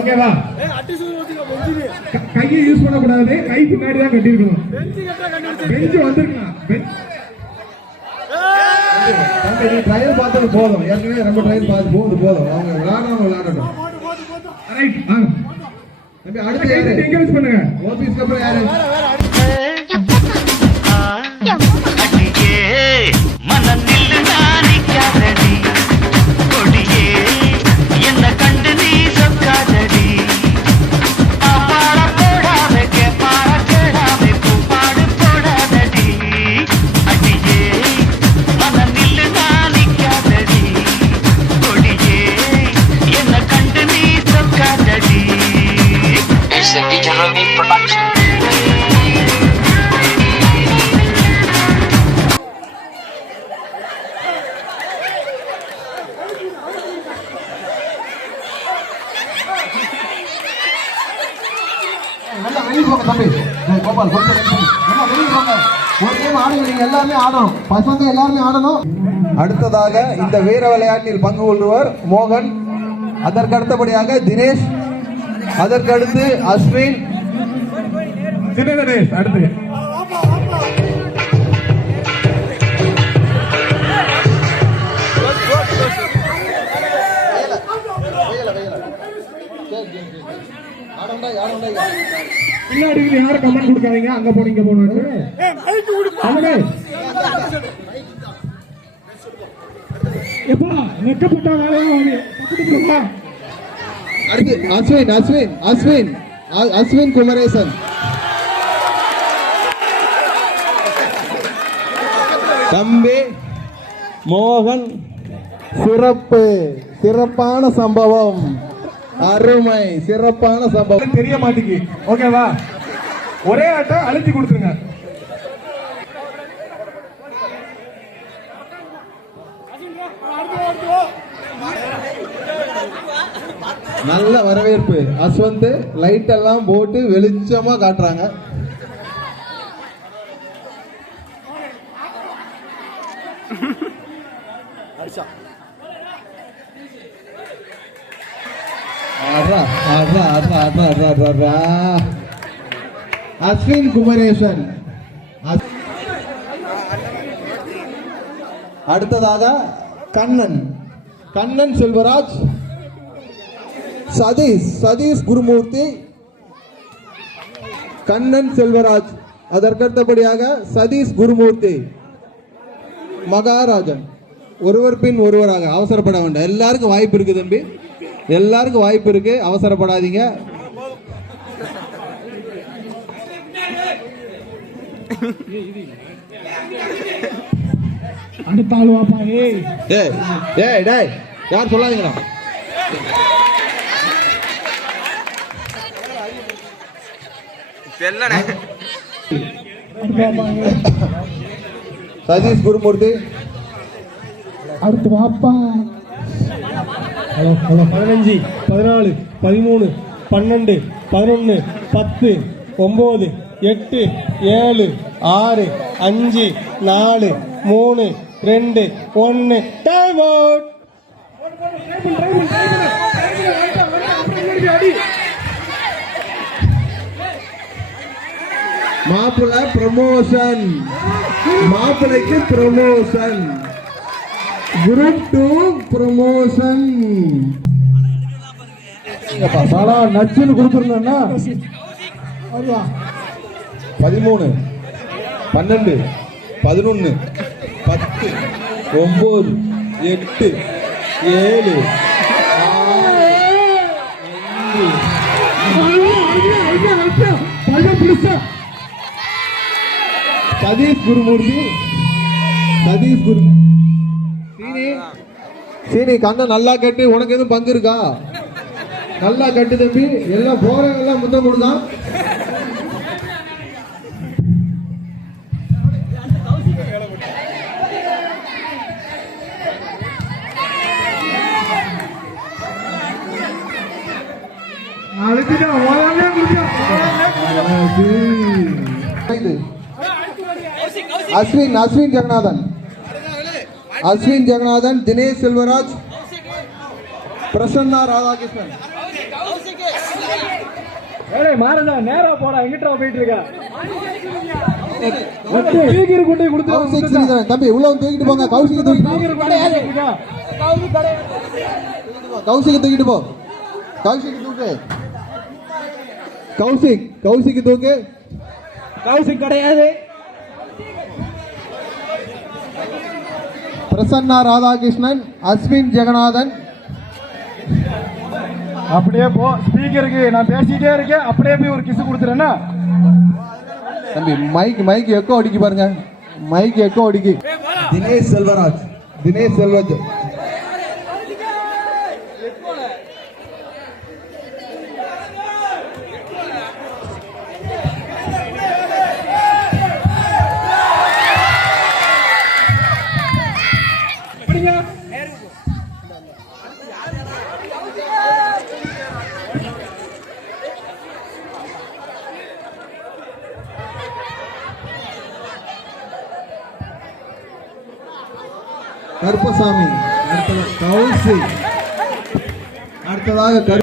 ஓகேவா? கையை யூஸ் பண்ணக்கூடாது, கை பின்னாடி தான் கட்டிருக்கணும். பெஞ்சு வந்துருக்கலாம். ட்ரையல் பார்த்தது போதும், ஏற்கனவே ரொம்ப ட்ரையல் பார்த்து போதும். அவங்க விளையாடட்டும். ரைட், வாங்க. அடுத்து யாரு என்கரேஜ் பண்ணுங்க. ஓபிஸ்க்கு அப்புறம் யாரு? அடுத்ததாக இந்த வீர விளையாட்டில் பங்கு கொள்வர் மோகன், அதற்கு அடுத்தபடியாக தினேஷ், அதற்கடுத்து அஸ்வின், தினேஷ் அடுத்து. பின்னாடி யாரும் கமெண்ட் கொடுக்காதீங்க. அங்க போனீங்க போனாரு. எப்பா நெக்கப்பட்ட வேலையா? அடுத்து அஸ்வின் குமரேசன். தம்பி மோகன், சிறப்பான சம்பவம், அருமை, சிறப்பான சம்பவம். தெரிய மாட்டேங்கி. ஓகேவா? ஒரே ஆட்டை அழுத்தி கொடுத்துருங்க. நல்ல வரவேற்பு. அஸ்வந்த் லைட் எல்லாம் போட்டு வெளிச்சமா காட்டுறாங்க. அஸ்வின் குமரேசன். அடுத்ததாக கண்ணன் செல்வராஜ், சதீஷ் குருமூர்த்தி, கண்ணன் செல்வராஜ், அதற்கடுத்தபடியாக சதீஷ் குருமூர்த்தி, மகாராஜன். ஒருவர் பின் ஒருவராக. அவசரப்பட வேண்டாம். எல்லாருக்கும் வாய்ப்பு இருக்கு தம்பி, எல்லாருக்கும் வாய்ப்பு இருக்கு, அவசரப்படாதீங்க. அடுத்த ஆள் வாப்பா. யார் சொல்லாதீங்களா? சதீஷ் குருமூர்த்தி அடுத்து வாப்பா. 15, 14, 13, 12, 11, 10, 9, 8, 7, 6, 5, 4, 3, 2, 1. Time out. மாப்பிள்ளை ப்ரமோஷன், மாப்பிள்ளைக்கு ப்ரமோஷன், குரூப் 2 ப்ரமோஷன். நச்சுன்னு கொடுத்துருந்தா 13, 12, 11, 10, 9, 8, 7, 6. சதீஷ் குருமூர்த்தி, சீனி கண்ண நல்லா கட்டு. உனக்கு எதுவும் பங்கு இருக்கா? நல்லா கட்டு தம்பி. எல்லாம் போறவங்க எல்லாம் முத்தம் கொடுதான். அஸ்வின் ஜெகநாதன், தினேஷ் செல்வராஜ், பிரசன்னா ராதாகிருஷ்ணன். மாறடா நேரா போடா எங்கிட்ட போயிட்டு இருக்க ஸ்பீக்கர் கொண்டு கொடுத்து கௌசிக் ஸ்ரீதரன் தம்பி உள்ள வந்து தூக்கிட்டு போங்க. கௌசிக் தூக்கிட்டு கௌசிக் தூக்கிட்டு போ. கௌசிக் தூக்கு. கௌசிக் தூக்கு. கௌசிக் கிடையாது. பிரசன்னா ராதாகிருஷ்ணன், அஸ்வின் ஜெகநாதன். அப்படியே போ. ஸ்பீக்கருக்கு நான் பேசிட்டே இருக்கேன், அப்படியே போய் ஒரு கிஸ் கொடுத்துறேன்னா தம்பி மைக் எக்கோ அடிக்கி பாருங்க. மைக் எக்கோ அடிக்கி. தினேஷ் செல்வராஜ். கருப்பசாமி. அடுத்ததாக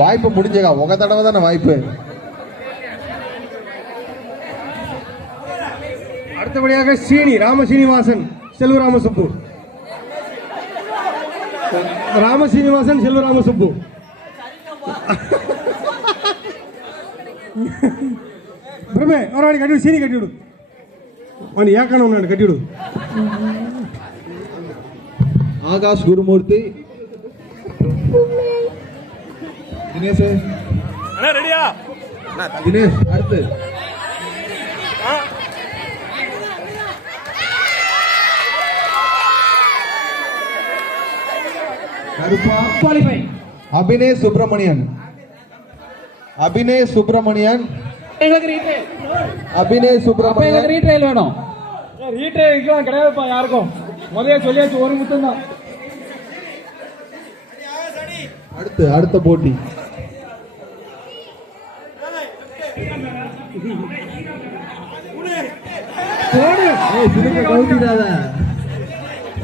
வாய்ப்பு முடிஞ்சகா. உங்க தடவை தானே வாய்ப்பு. அடுத்தபடியாக ராமசீனிவாசன் செல்வராமசுப்பு. பிரமே ஒரு வாடி கட்டி சீனி கட்டி விடு. அவன் ஏக்கணும் கட்டி விடு. ஆகாஷ் குருமூர்த்தி. தினேஷ் ரெடியா? தினேஷ் அடுத்து அபினேஷ் சுப்பிரமணியன். ரீட்ரைல் வேணும். ரீட்ரைல் கிடையாதுப்பா யாருக்கும். முதல்ல சொல்லியாச்சு ஒரு முத்தம் தான். அடுத்த போட்டி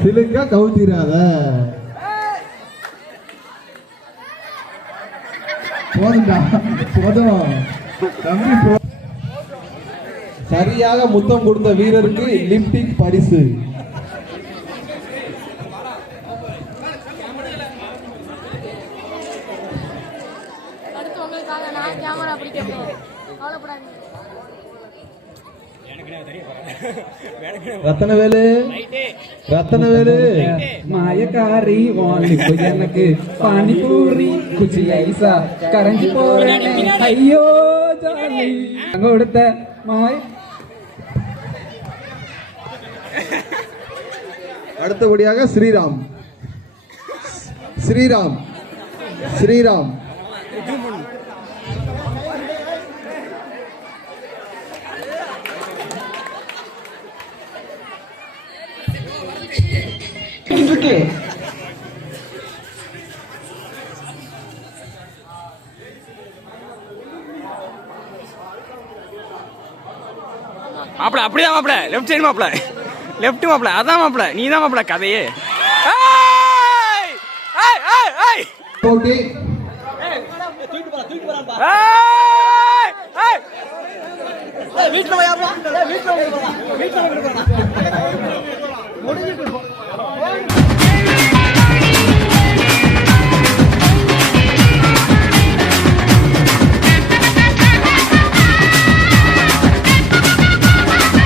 சிலுங்க கவுத்திராத. சரியாக முத்தம் கொடுத்த வீரருக்கு லிப்டிக் பரிசு. ரத்தனவேலு மாயக்காரி வாலிப்பு எனக்கு பானிபூரி குச்சி ஐசா கரைஞ்சி போறேனே ஐயோ ஜாலி அங்க கொடுத்த மாய். அடுத்தபடியாக ஸ்ரீராம். மாப்பிள அப்படியே மாப்பிள லெஃப்ட் சைடு மாப்பிள அதான் மாப்பிள நீ தான் மாப்பிள கதையே. போட்டி